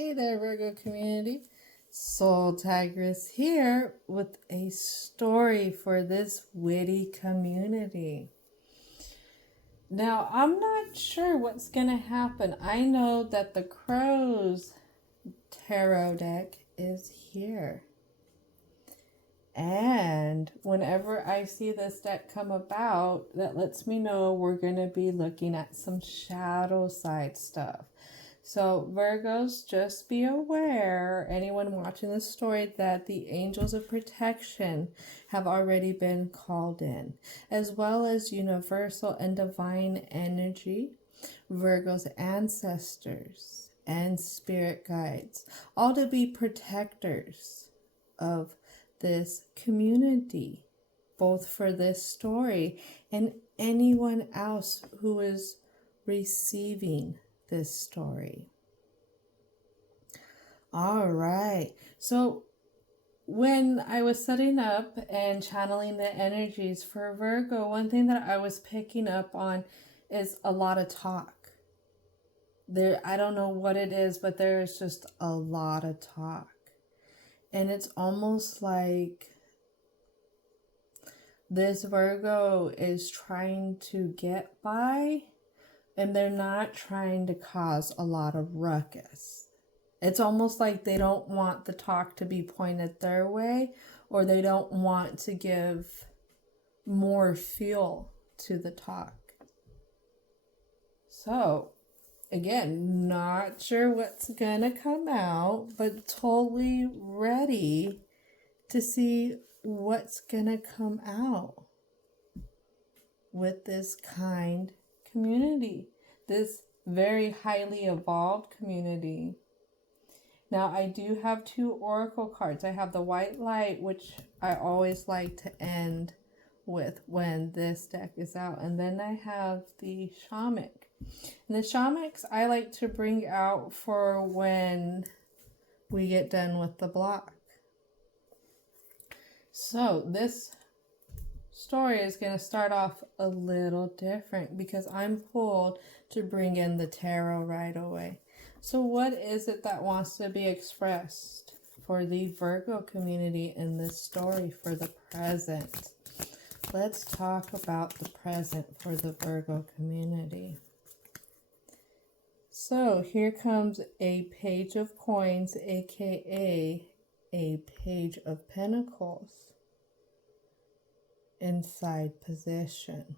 Hey there, Virgo community. Soul Tigress here with a story for this witty community. Now, I'm not sure what's going to happen. I know that the Crow's tarot deck is here. And whenever I see this deck come about, that lets me know we're going to be looking at some shadow side stuff. So Virgos, just be aware, anyone watching this story, that the angels of protection have already been called in, as well as universal and divine energy, Virgo's ancestors and spirit guides, all to be protectors of this community, both for this story and anyone else who is receiving this story. All right. So when I was setting up and channeling the energies for Virgo, one thing that I was picking up on is a lot of talk. I don't know what it is, but there's just a lot of talk. And it's almost like this Virgo is trying to get by, and they're not trying to cause a lot of ruckus. It's almost like they don't want the talk to be pointed their way, or they don't want to give more fuel to the talk. So, again, not sure what's gonna come out, but totally ready to see what's gonna come out with this kind community, this very highly evolved community. Now, I do have two oracle cards. I have the white light, which I always like to end with when this deck is out, and then I have the shamanic. And the shamanics I like to bring out for when we get done with the block. So this story is going to start off a little different because I'm pulled to bring in the tarot right away. So what is it that wants to be expressed for the Virgo community in this story for the present? Let's talk about the present for the Virgo community. So here comes a page of coins, aka a page of pentacles, in side position.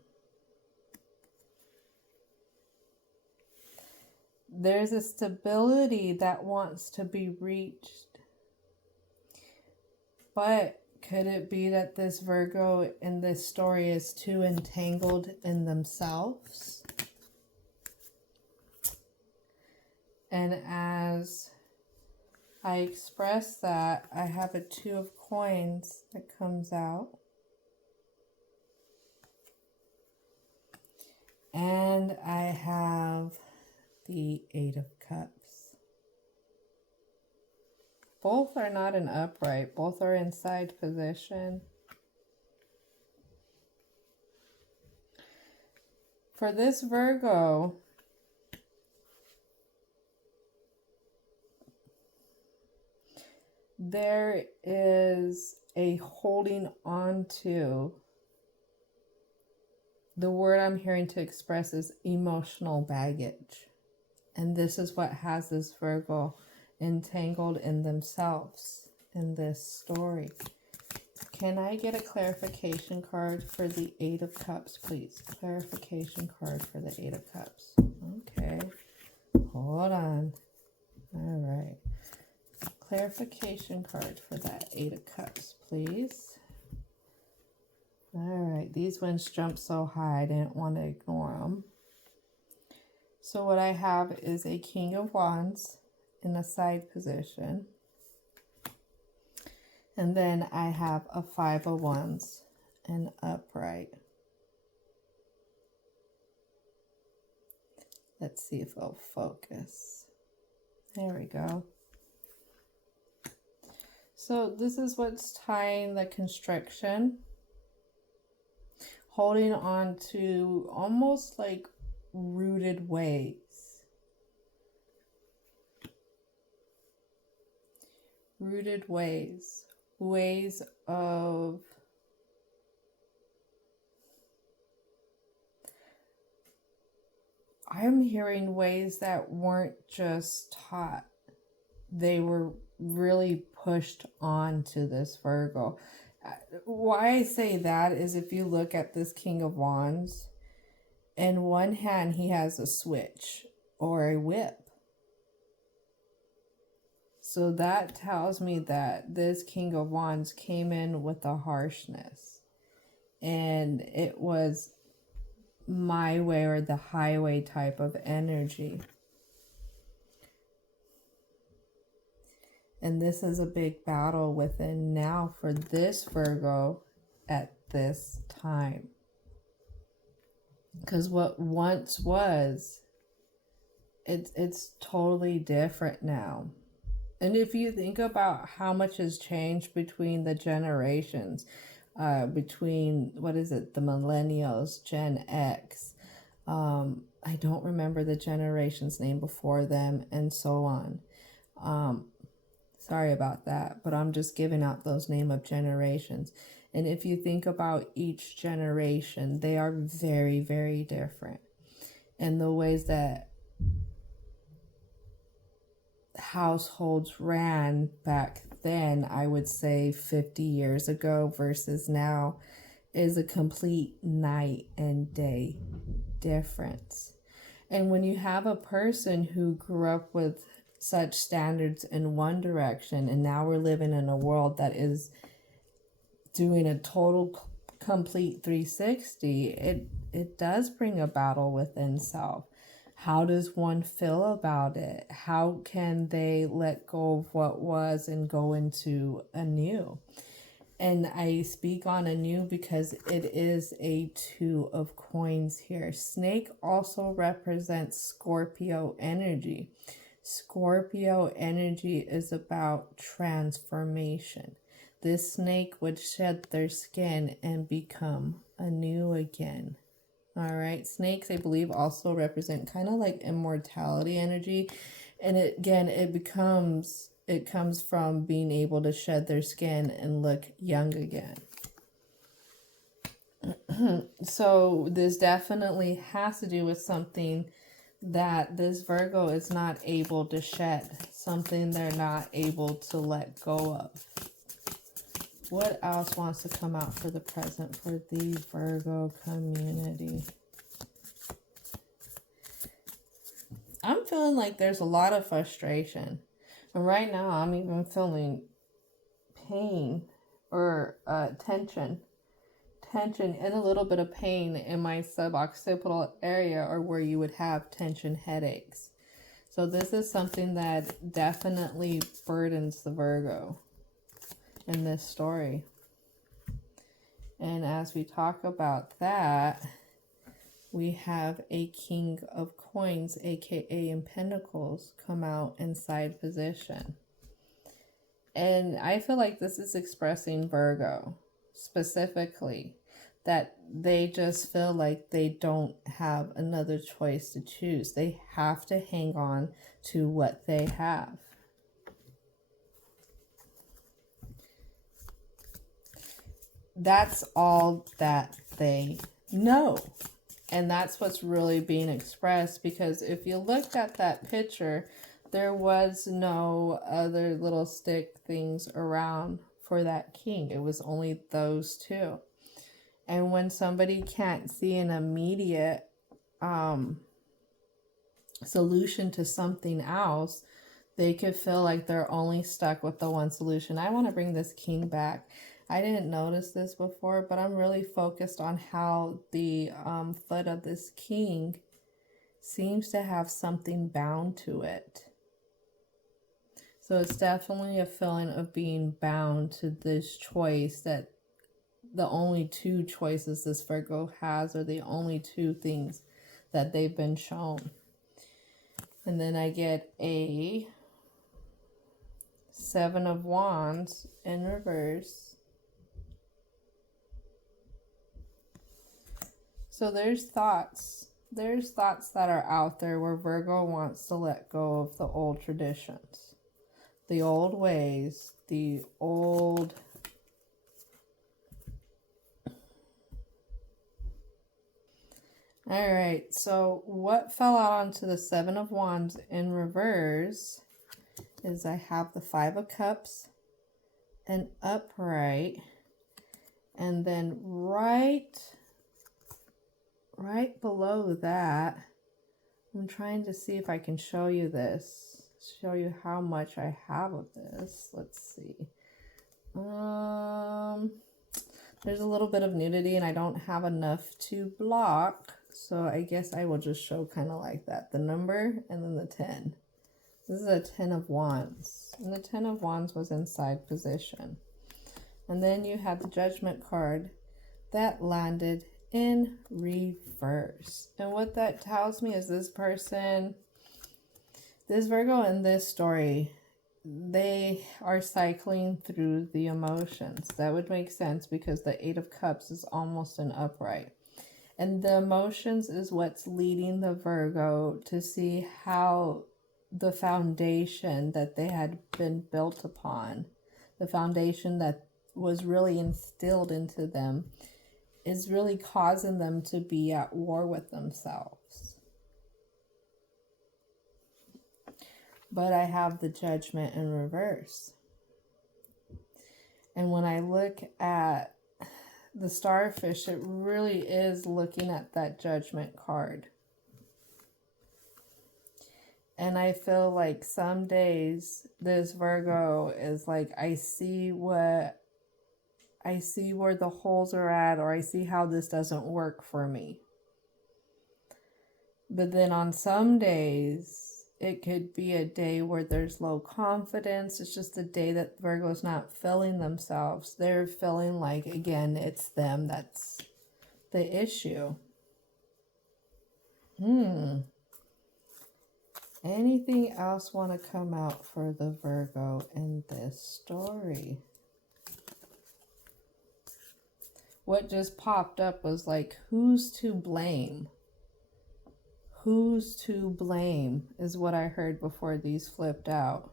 There's a stability that wants to be reached. But could it be that this Virgo in this story is too entangled in themselves? And as I express that, I have a two of coins that comes out. And I have the 8 of Cups. Both are not in upright. Both are in side position. For this Virgo, there is a holding on to. The word I'm hearing to express is emotional baggage. And this is what has this Virgo entangled in themselves in this story. Can I get a clarification card for the 8 of Cups, please? Clarification card for the 8 of Cups. Okay. Hold on. All right. Clarification card for that 8 of Cups, please. All right. These ones jumped so high, I didn't want to ignore them. So what I have is a King of Wands in a side position. And then I have a 5 of Wands in upright. Let's see if it'll focus. There we go. So this is what's tying the constriction. Holding on to almost like rooted ways. rooted ways, ways of I'm hearing ways that weren't just taught. They were really pushed on to this Virgo. Why I say that is if you look at this King of Wands, in one hand he has a switch or a whip. So that tells me that this King of Wands came in with a harshness. And it was my way or the highway type of energy. And this is a big battle within now for this Virgo at this time. Because what once was, it's totally different now. And if you think about how much has changed between the generations, between, what is it, the millennials, Gen X, I don't remember the generation's name before them, and so on. Sorry about that, but I'm just giving out those name of generations. And if you think about each generation, they are very, very different. And the ways that households ran back then, I would say 50 years ago versus now, is a complete night and day difference. And when you have a person who grew up with such standards in one direction, and now we're living in a world that is doing a total complete 360, it does bring a battle within self. How does one feel about it? How can they let go of what was and go into a new? And I speak on a new because it is a 2 of coins here. Snake also represents Scorpio energy. Scorpio energy is about transformation. This snake would shed their skin and become anew again. All right. Snakes, I believe, also represent kind of like immortality energy. And it comes from being able to shed their skin and look young again. So this definitely has to do with something that this Virgo is not able to shed, something they're not able to let go of. What else wants to come out for the present for the Virgo community? I'm feeling like there's a lot of frustration. And right now I'm even feeling pain or tension and a little bit of pain in my suboccipital area, or where you would have tension headaches. So this is something that definitely burdens the Virgo in this story. And as we talk about that, we have a King of Coins, aka in Pentacles, come out in side position. And I feel like this is expressing Virgo specifically, that they just feel like they don't have another choice to choose. They have to hang on to what they have. That's all that they know. And that's what's really being expressed, because if you looked at that picture, there was no other little stick things around for that king. It was only those two. And when somebody can't see an immediate solution to something else, they could feel like they're only stuck with the one solution. I want to bring this king back. I didn't notice this before, but I'm really focused on how the foot of this king seems to have something bound to it. So it's definitely a feeling of being bound to this choice, that the only two choices this Virgo has are the only two things that they've been shown. And then I get a 7 of Wands in reverse. So there's thoughts that are out there where Virgo wants to let go of the old traditions. the old ways, the old... All right, so what fell out onto the Seven of Wands in reverse is I have the Five of Cups and upright, and then right below that, I'm trying to see if I can show you this, show you how much I have of this. Let's see. There's a little bit of nudity and I don't have enough to block, so I guess I will just show kind of like that, the number and then the 10. This is a 10 of Wands, and the 10 of Wands was in side position. And then you had the Judgment card that landed in reverse. And what that tells me is this person, this Virgo in this story, they are cycling through the emotions. That would make sense because the Eight of Cups is almost an upright. And the emotions is what's leading the Virgo to see how the foundation that they had been built upon, the foundation that was really instilled into them, is really causing them to be at war with themselves. But I have the Judgment in reverse. And when I look at the starfish, it really is looking at that Judgment card. And I feel like some days this Virgo is like, I see where the holes are at, or I see how this doesn't work for me. But then on some days, it could be a day where there's low confidence. It's just a day that Virgo's not feeling themselves. They're feeling like, again, it's them that's the issue. Anything else want to come out for the Virgo in this story? What just popped up was like, who's to blame? Who's to blame is what I heard before these flipped out.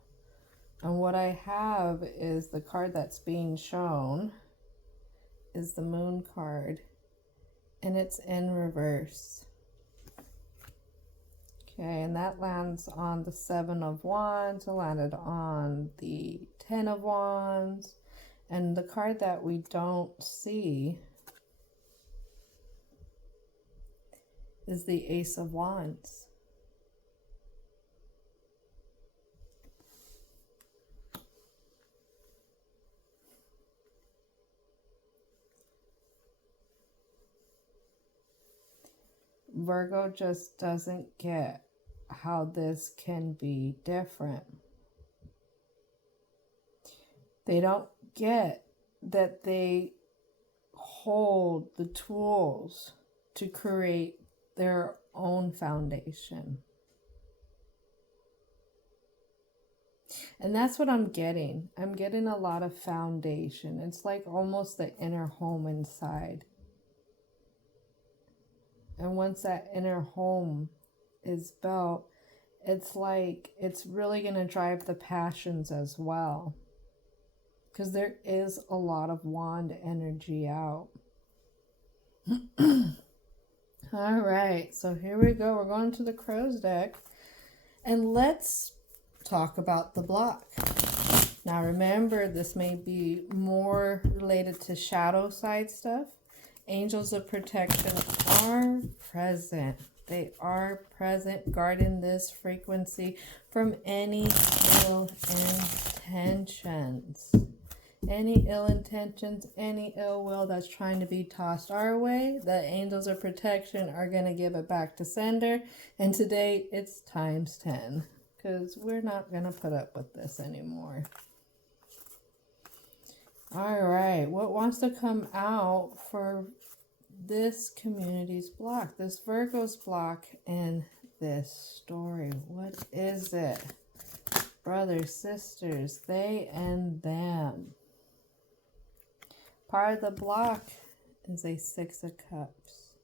And what I have is the card that's being shown is the Moon card, and it's in reverse. Okay, and that lands on the Seven of Wands. It landed on the 10 of Wands. And the card that we don't see is the Ace of Wands. Virgo just doesn't get how this can be different. They don't get that they hold the tools to create their own foundation. And that's what I'm getting. I'm getting a lot of foundation. It's like almost the inner home inside. And once that inner home is built, it's like it's really going to drive the passions as well. Because there is a lot of wand energy out. All right, so here we go. We're going to the Crow's deck. And let's talk about the block. Now remember, this may be more related to shadow side stuff. Angels of protection are present. They are present, guarding this frequency from any ill intentions. Any ill intentions, any ill will that's trying to be tossed our way, the angels of protection are going to give it back to sender. And today it's times 10, because we're not going to put up with this anymore. All right, what wants to come out for this community's block, this Virgo's block in this story? What is it? Brothers, sisters, they and them. Part of the block is a Six of Cups.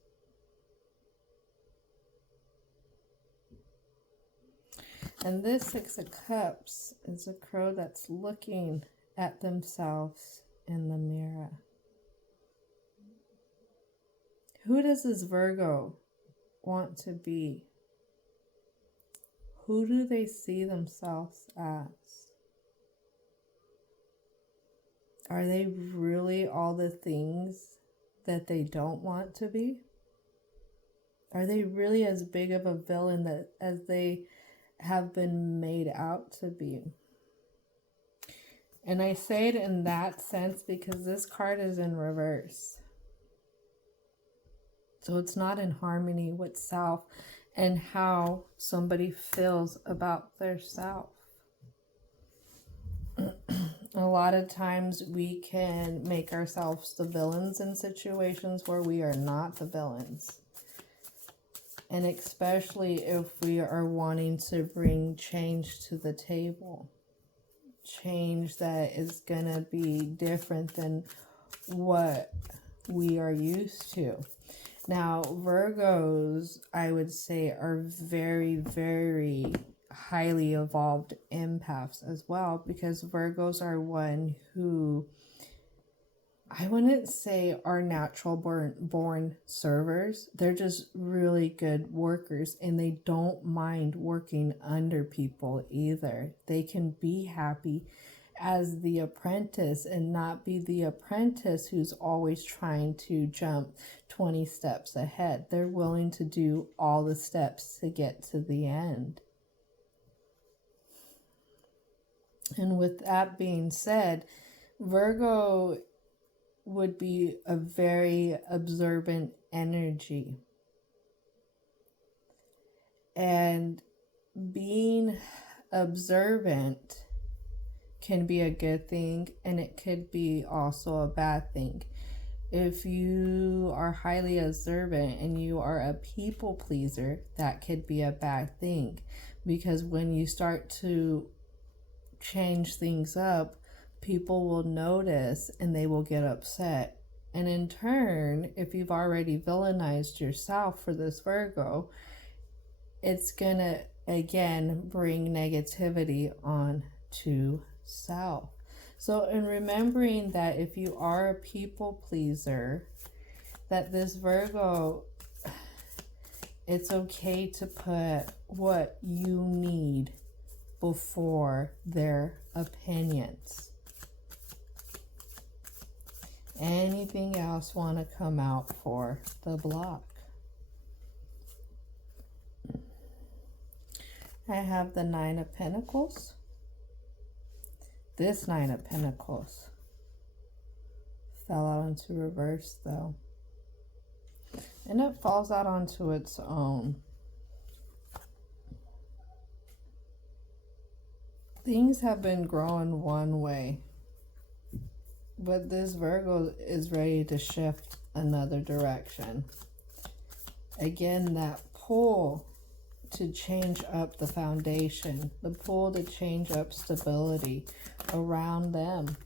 And this Six of Cups is a crow that's looking at themselves in the mirror. Who does this Virgo want to be? Who do they see themselves as? Are they really all the things that they don't want to be? Are they really as big of a villain as they have been made out to be? And I say it in that sense because this card is in reverse. So it's not in harmony with self and how somebody feels about their self. A lot of times we can make ourselves the villains in situations where we are not the villains. And especially if we are wanting to bring change to the table. Change that is going to be different than what we are used to. Now, Virgos, I would say, are very, very highly evolved empaths as well, because Virgos are one who, I wouldn't say are natural born servers. They're just really good workers, and they don't mind working under people either. They can be happy as the apprentice and not be the apprentice who's always trying to jump 20 steps ahead. They're willing to do all the steps to get to the end. And with that being said, Virgo would be a very observant energy. And being observant can be a good thing, and it could be also a bad thing. If you are highly observant and you are a people pleaser, that could be a bad thing, because when you start to change things up, people will notice and they will get upset. And in turn, if you've already villainized yourself for this Virgo, it's gonna again bring negativity on to self. So in remembering that if you are a people pleaser, that this Virgo, it's okay to put what you need before their opinions. Anything else want to come out for the block? I have the Nine of Pentacles. This Nine of Pentacles fell out into reverse though. And it falls out onto its own. Things have been growing one way, but this Virgo is ready to shift another direction. Again, that pull to change up the foundation, the pull to change up stability around them.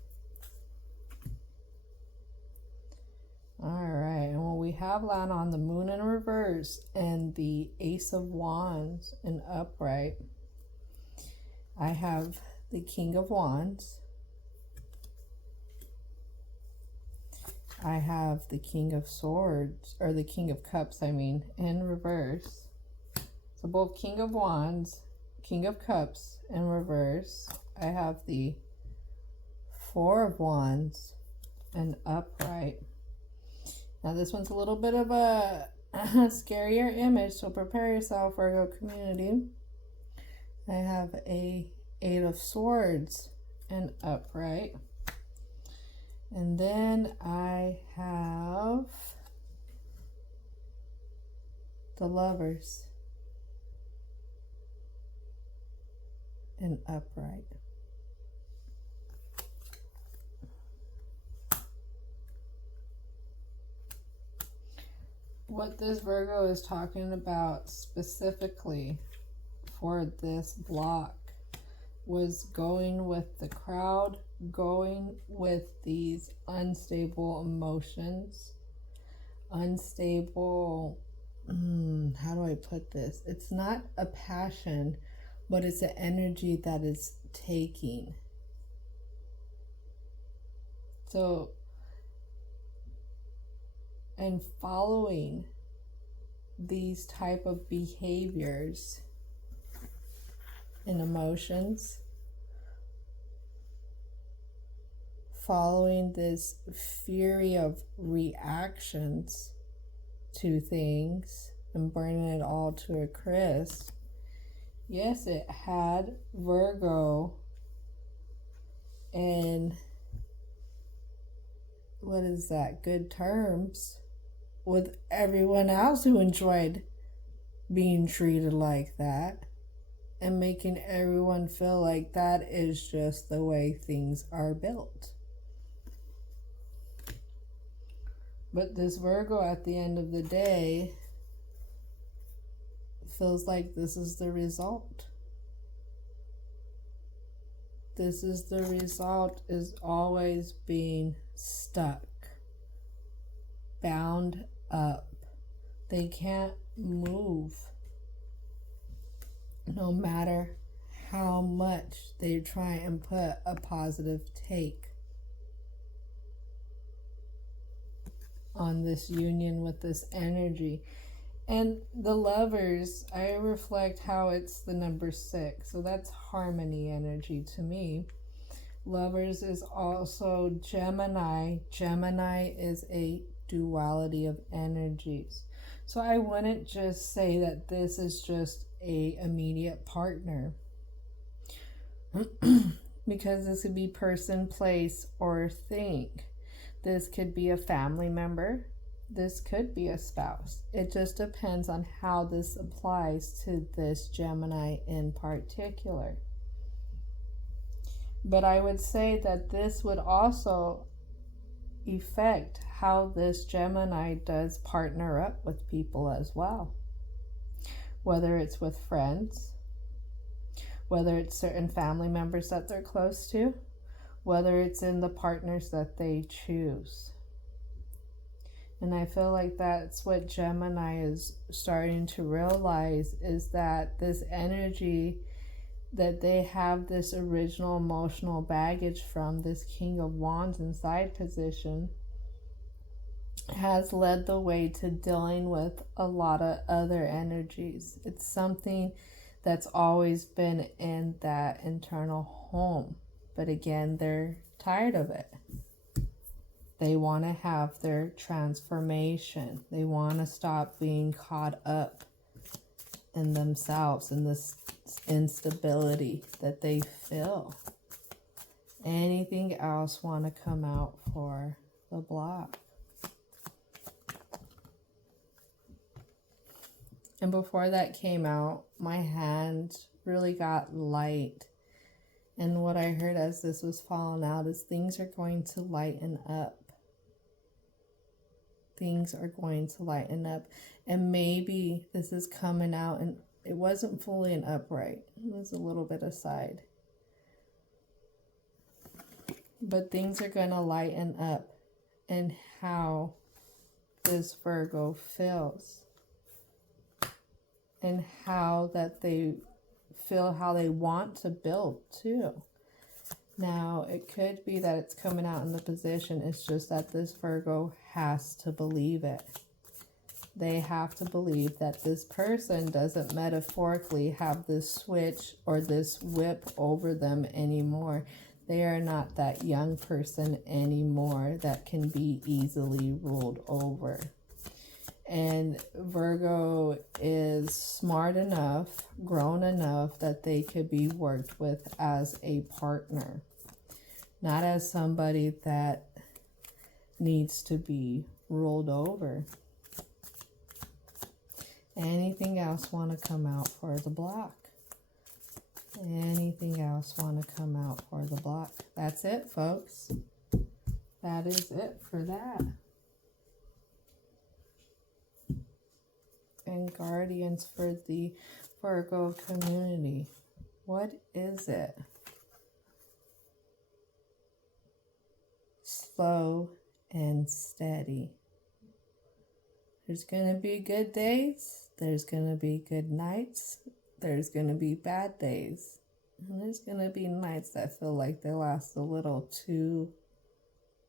All right, and when we have land on the Moon in reverse and the Ace of Wands in upright, I have the King of Wands. I have the King of Swords, or the King of Cups, I mean, in reverse. So both King of Wands, King of Cups in reverse. I have the Four of Wands and upright. Now this one's a little bit of a scarier image, so prepare yourself, Virgo community. I have a Eight of Swords and upright. And then I have the Lovers and upright. What this Virgo is talking about specifically for this block was going with the crowd, going with these unstable emotions, unstable, how do I put this? It's not a passion, but it's an energy that is taking. So, and following these type of behaviors and emotions, following this fury of reactions to things and burning it all to a crisp. Yes, it had Virgo in, what is that, good terms with everyone else who enjoyed being treated like that, and making everyone feel like that is just the way things are built. But this Virgo, at the end of the day, feels like this is the result. This is the result, is always being stuck, bound up. They can't move no matter how much they try and put a positive take on this union with this energy. And the Lovers, I reflect how it's the number 6, so that's harmony energy to me. Lovers is also Gemini. Gemini is a duality of energies. So I wouldn't just say that this is just a immediate partner, because this could be person, place, or thing. This could be a family member. This could be a spouse. It just depends on how this applies to this Gemini in particular. But I would say that this would also affect how this Gemini does partner up with people as well. Whether it's with friends, whether it's certain family members that they're close to, whether it's in the partners that they choose. And I feel like that's what Gemini is starting to realize, is that this energy that they have, this original emotional baggage from this King of Wands in side position, has led the way to dealing with a lot of other energies. It's something that's always been in that internal home. But again, they're tired of it. They want to have their transformation. They want to stop being caught up in themselves and this instability that they feel. Anything else want to come out for the block. And before that came out, my hand really got light. And what I heard as this was falling out is things are going to lighten up. Things are going to lighten up. And maybe this is coming out, and it wasn't fully an upright. It was a little bit aside. But things are going to lighten up in how this Virgo feels. And how that they feel, how they want to build too. Now, it could be that it's coming out in the position. It's just that this Virgo has to believe it. They have to believe that this person doesn't metaphorically have this switch or this whip over them anymore. They are not that young person anymore that can be easily ruled over. And Virgo is smart enough, grown enough that they could be worked with as a partner, not as somebody that needs to be ruled over. Anything else want to come out for the block? Anything else want to come out for the block? That's it, folks. That is it for that. And guardians for the Virgo community. What is it? Slow and steady. There's going to be good days. There's going to be good nights. There's going to be bad days. And there's going to be nights that feel like they last a little too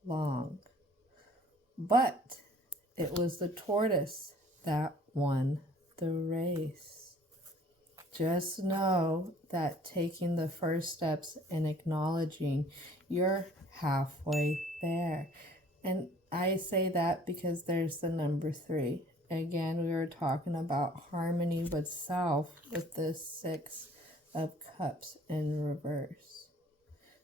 long. But it was the tortoise that won the race. Just know that taking the first steps and acknowledging you're halfway there. And I say that because there's the number 3. Again, we were talking about harmony with self with the 6 of Cups in reverse.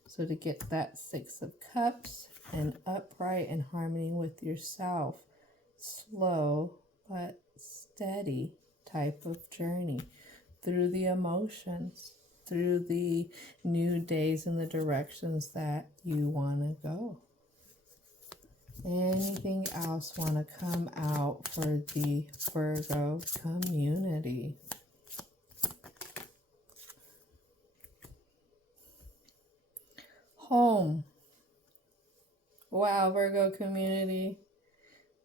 So to get that 6 of Cups and upright and harmony with yourself, slow but steady type of journey through the emotions, through the new days and the directions that you want to go. Anything else want to come out for the Virgo community? Home. Wow, Virgo community.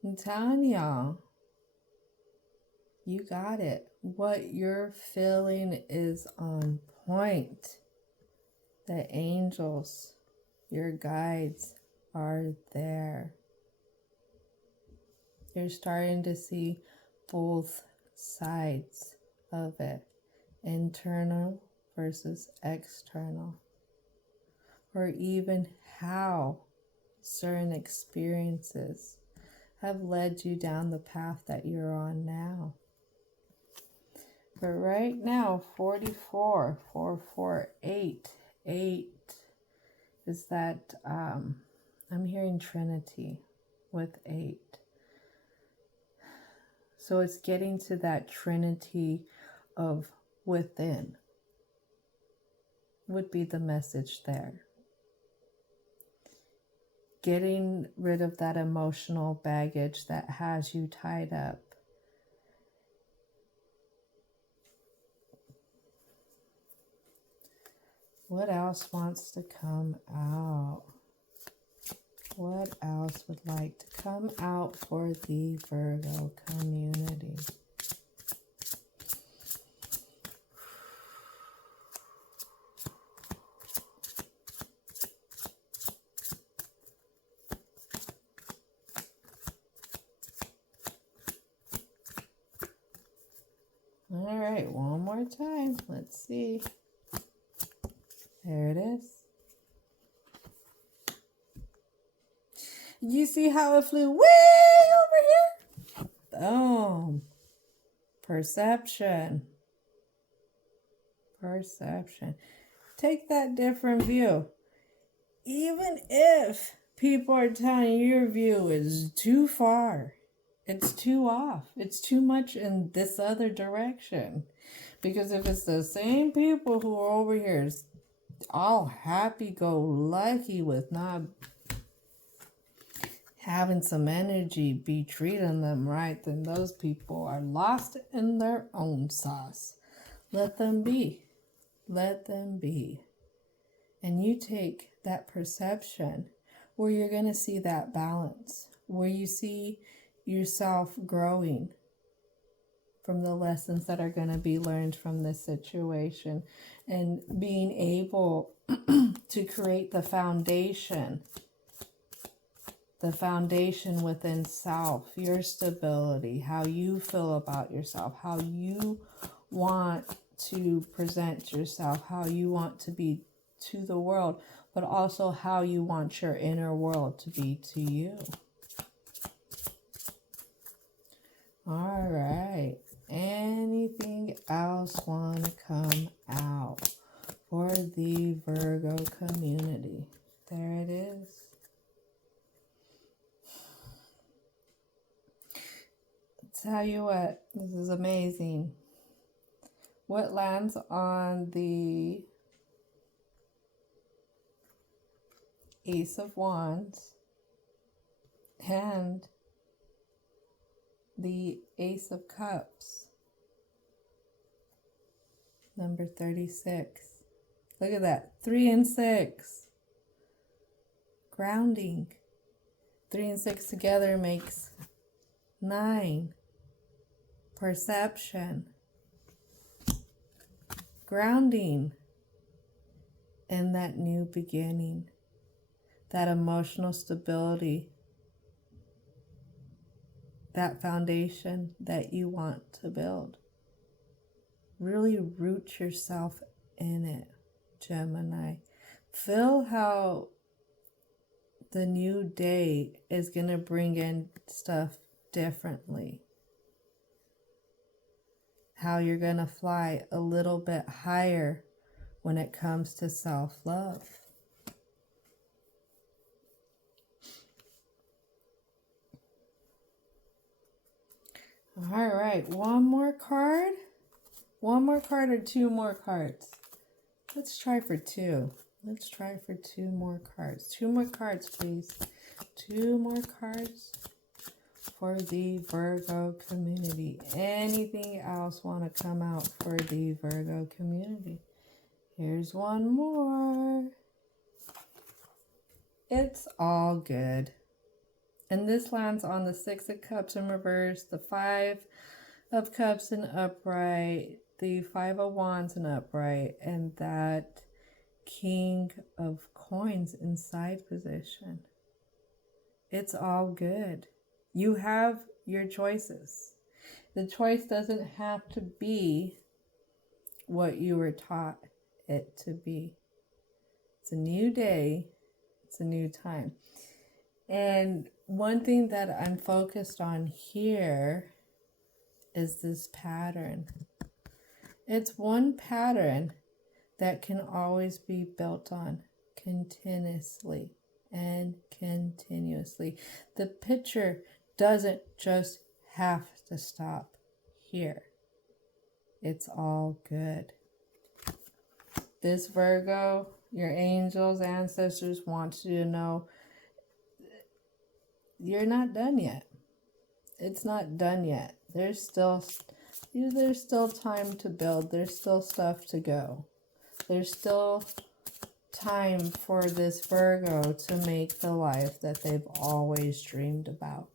I'm telling y'all, you got it. What you're feeling is on point. The angels, your guides, are there. You're starting to see both sides of it, internal versus external, or even how certain experiences have led you down the path that you're on now. But right now, 44, 448, 8 is that I'm hearing Trinity with 8. So it's getting to that Trinity of within would be the message there. Getting rid of that emotional baggage that has you tied up. What else wants to come out? What else would like to come out for the Virgo community? All right, one more time. Let's see. There it is. You see how it flew way over here? Boom. Perception. Perception. Take that different view. Even if people are telling you your view is too far, it's too off, it's too much in this other direction. Because if it's the same people who are over here all happy-go-lucky with not having some energy, be treating them right, then those people are lost in their own sauce. Let them be. Let them be. And you take that perception where you're going to see that balance, where you see yourself growing from the lessons that are going to be learned from this situation, and being able to create the foundation within self, your stability, how you feel about yourself, how you want to present yourself, how you want to be to the world, but also how you want your inner world to be to you. All right. Anything else want to come out for the Virgo community? There it is. Tell you what, this is amazing. What lands on the Ace of Wands and the Ace of Cups, number 36. Look at that, 3 and 6. Grounding. 3 and 6 together makes 9. Perception. grounding in that new beginning, that emotional stability, that foundation that you want to build. Really root yourself in it, Gemini. Feel how the new day is going to bring in stuff differently. How you're going to fly a little bit higher when it comes to self-love. All right, one more card. One more card or two more cards? Let's try for two. Let's try for two more cards. Two more cards, please. Two more cards for the Virgo community. Anything else want to come out for the Virgo community? Here's one more. It's all good. And this lands on the Six of Cups in reverse, the Five of Cups in upright, the Five of Wands in upright, and that King of Coins in side position. It's all good. You have your choices. The choice doesn't have to be what you were taught it to be. It's a new day. It's a new time. And one thing that I'm focused on here is this pattern. It's one pattern that can always be built on continuously and continuously. The picture doesn't just have to stop here. It's all good. This Virgo, your angels, ancestors want you to know you're not done yet. It's not done yet. There's still time to build. There's still stuff to go. There's still time for this Virgo to make the life that they've always dreamed about.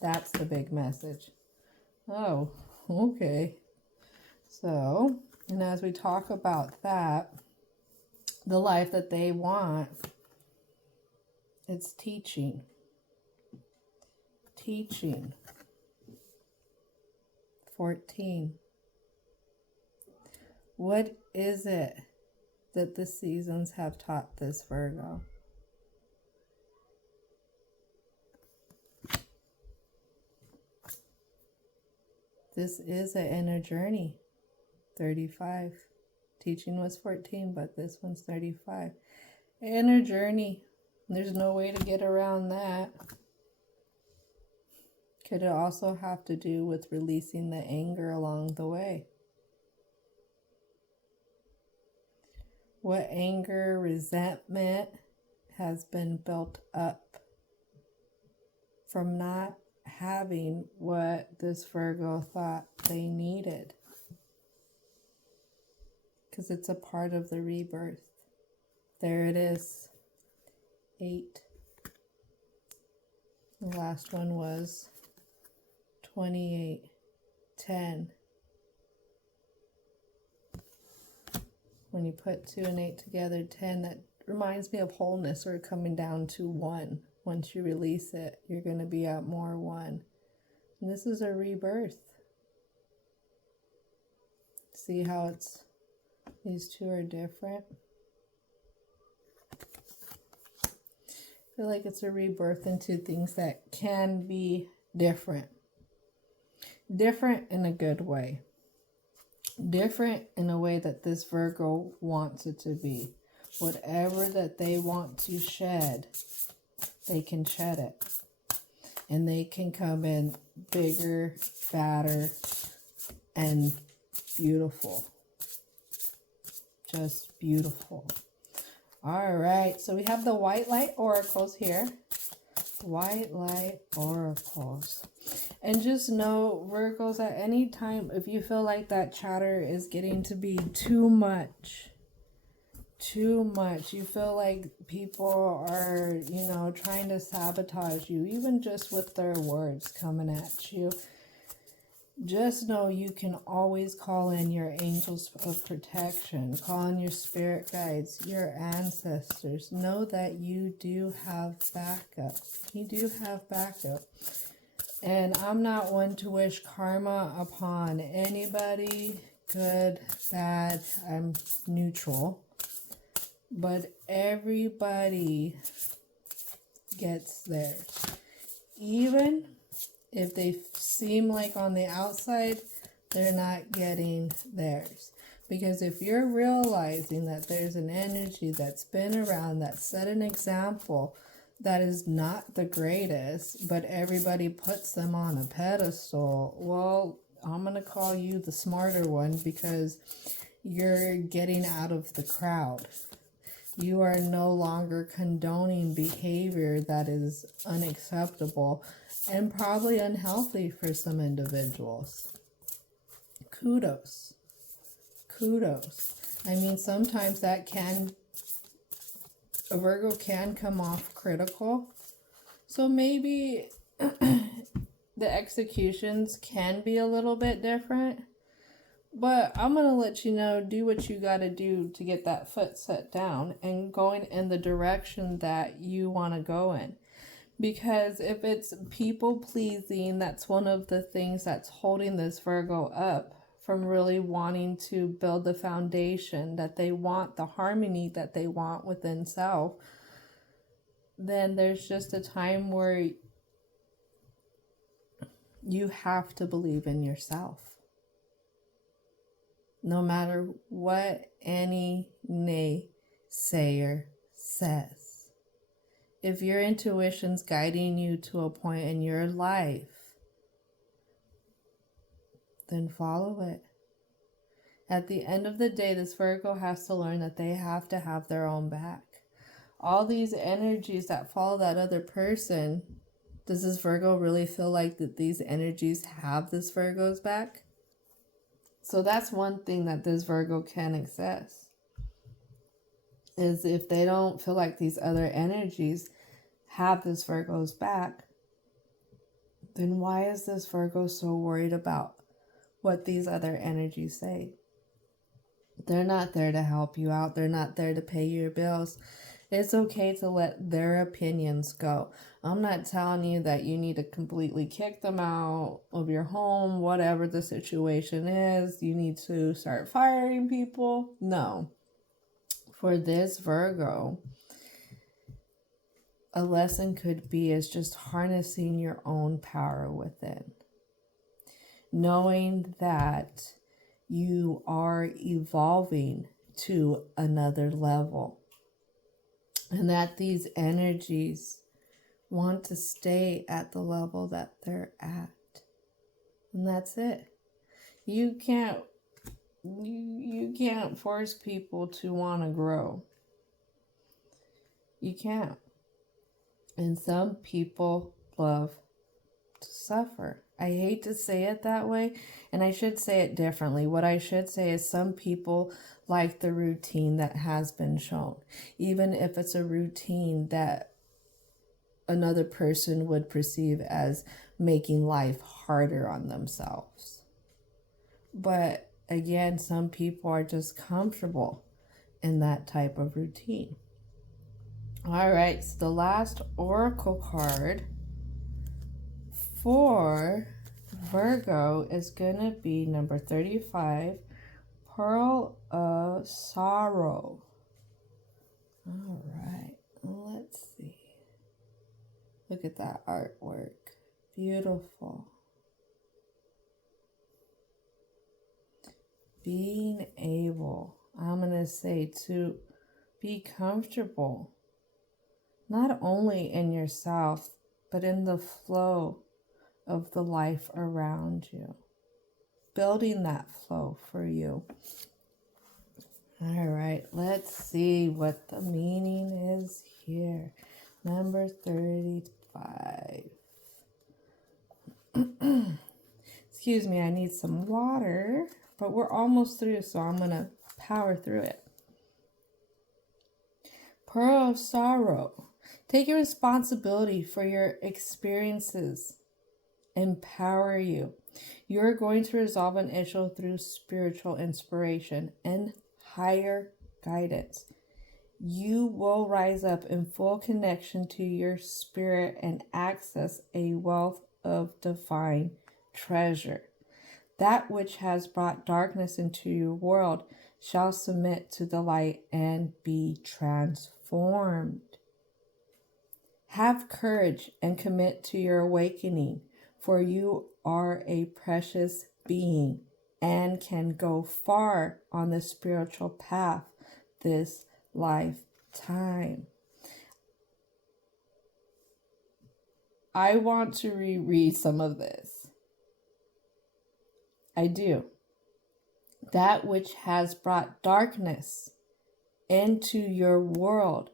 That's the big message. Oh, okay. So, and as we talk about that, the life that they want, it's teaching. Teaching. 14. What is it that the seasons have taught this Virgo? This is an inner journey. 35. Teaching was 14, but this one's 35. Inner journey. There's no way to get around that. Could it also have to do with releasing the anger along the way? What anger, resentment has been built up from not having what this Virgo thought they needed? Because it's a part of the rebirth. There it is. 8. The last one was 28. 10. When you put 2 and 8 together, 10, that reminds me of wholeness, or coming down to 1. Once you release it, you're going to be at more 1. And this is a rebirth. See how it's, these two are different? I feel like it's a rebirth into things that can be different. Different in a good way. Different in a way that this Virgo wants it to be. Whatever that they want to shed, they can shed it. And they can come in bigger, fatter, and beautiful. Just beautiful. All right, so we have the white light oracles here. White light oracles. And just know, Virgos, at any time, if you feel like that chatter is getting to be too much, you feel like people are, trying to sabotage you, even just with their words coming at you, just know you can always call in your angels of protection, call in your spirit guides, your ancestors. Know that you do have backup. You do have backup. And I'm not one to wish karma upon anybody, good, bad, I'm neutral. But everybody gets theirs. Even if they seem like on the outside, they're not getting theirs. Because if you're realizing that there's an energy that's been around, that set an example, that is not the greatest, but everybody puts them on a pedestal, well, I'm going to call you the smarter one because you're getting out of the crowd. You are no longer condoning behavior that is unacceptable and probably unhealthy for some individuals. Kudos. Kudos. I mean, sometimes that can, a Virgo can come off critical. So maybe the executions can be a little bit different. But I'm going to let you know, do what you got to do to get that foot set down and going in the direction that you want to go in. Because if it's people pleasing, that's one of the things that's holding this Virgo up from really wanting to build the foundation that they want, the harmony that they want within self. Then there's just a time where you have to believe in yourself. No matter what any naysayer says. If your intuition's guiding you to a point in your life, then follow it. At the end of the day, this Virgo has to learn that they have to have their own back. All these energies that follow that other person, does this Virgo really feel like that these energies have this Virgo's back? So that's one thing that this Virgo can access. Is if they don't feel like these other energies have this Virgo's back, then why is this Virgo so worried about what these other energies say? They're not there to help you out. They're not there to pay your bills. It's okay to let their opinions go. I'm not telling you that you need to completely kick them out of your home, whatever the situation is. You need to start firing people. No. For this Virgo, a lesson could be is just harnessing your own power within. Knowing that you are evolving to another level. And that these energies want to stay at the level that they're at. And that's it. You can't force people to want to grow. You can't. And some people love to suffer. I hate to say it that way, and I should say it differently. What I should say is some people like the routine that has been shown, even if it's a routine that another person would perceive as making life harder on themselves. But again, some people are just comfortable in that type of routine. All right, so the last oracle card for Virgo is going to be number 35, Pearl of Sorrow. All right, let's see. Look at that artwork. Beautiful. Being able, I'm going to say, to be comfortable, not only in yourself, but in the flow of the life around you. Building that flow for you. All right, let's see what the meaning is here. Number 35. Excuse me, I need some water, but we're almost through, so I'm going to power through it. Pearl of Sorrow. Take your responsibility for your experiences. Empower you. You're going to resolve an issue through spiritual inspiration and higher guidance. You will rise up in full connection to your spirit and access a wealth of divine treasure. That which has brought darkness into your world shall submit to the light and be transformed. Have courage and commit to your awakening, for you are a precious being and can go far on the spiritual path this lifetime. I want to reread some of this. I do. That which has brought darkness into your world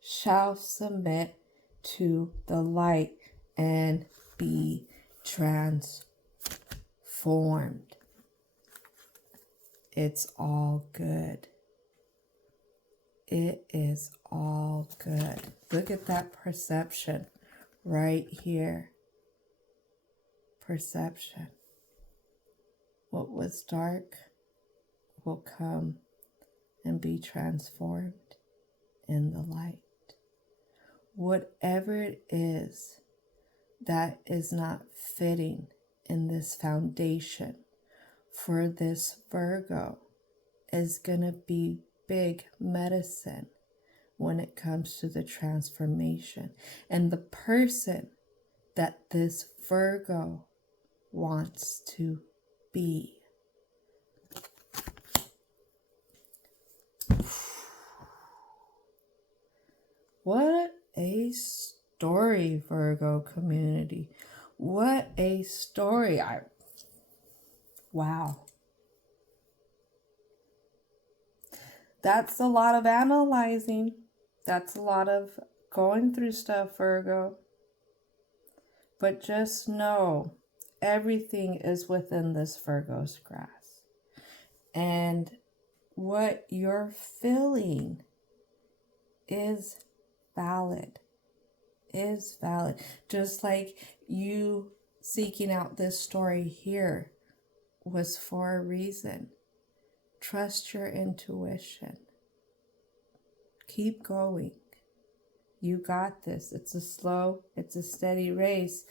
shall submit to the light and be transformed. It's all good. It is all good. Look at that perception right here. Perception. What was dark will come and be transformed in the light. Whatever it is that is not fitting in this foundation for this Virgo is going to be big medicine when it comes to the transformation. And the person that this Virgo wants to be. What a story, Virgo community. What a story. Wow. That's a lot of analyzing. That's a lot of going through stuff, Virgo. But just know everything is within this Virgo's grasp. And what you're feeling is valid. Is valid. Just like you seeking out this story here was for a reason. Trust your intuition. Keep going. You got this. It's a steady race.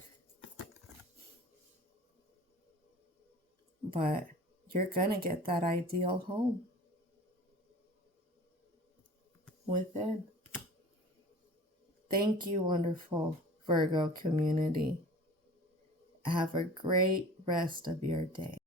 But you're gonna get that ideal home within. Thank you, wonderful Virgo community. Have a great rest of your day.